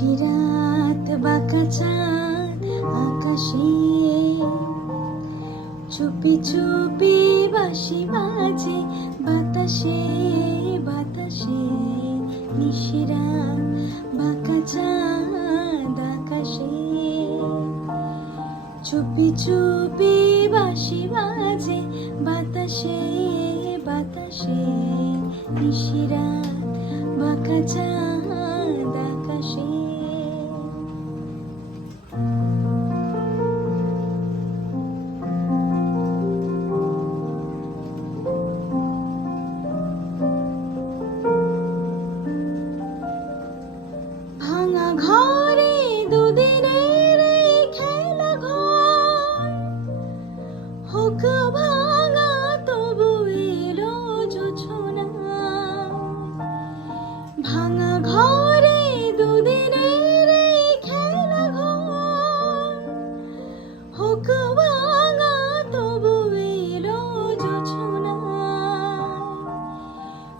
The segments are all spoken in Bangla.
নিশিরাত বাঁকা চাঁদ আকাশে, চুপি চুপি বাঁশি বাজে বাতাসে বাতাসে। নিশিরাত বাঁকা চাঁদ আকাশে, চুপি চুপি বাঁশি বাজে বাতাসে বাতাসে। নিশিরাত বাঁকা চাঁদ আকাশে। ভাঙা ঘরে দুদিনের এই খেলা ঘর, হোক ভাঙা তবু এলো জোছনা। ভাঙা ঘরে দুদিনের এই খেলা ঘর, হোক ভাঙা তবু এলো জোছনা।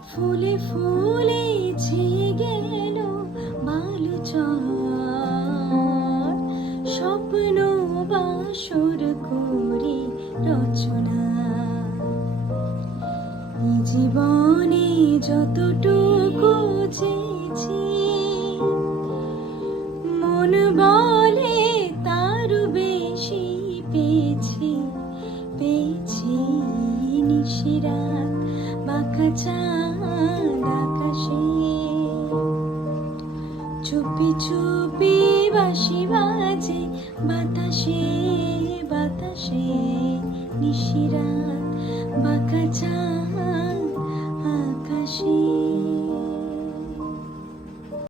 ফুলে ফুলে ছেয়ে গেল বালুচর, স্বপ্ন বাসর করি রচনা। এই জীবনে যতটুকু যে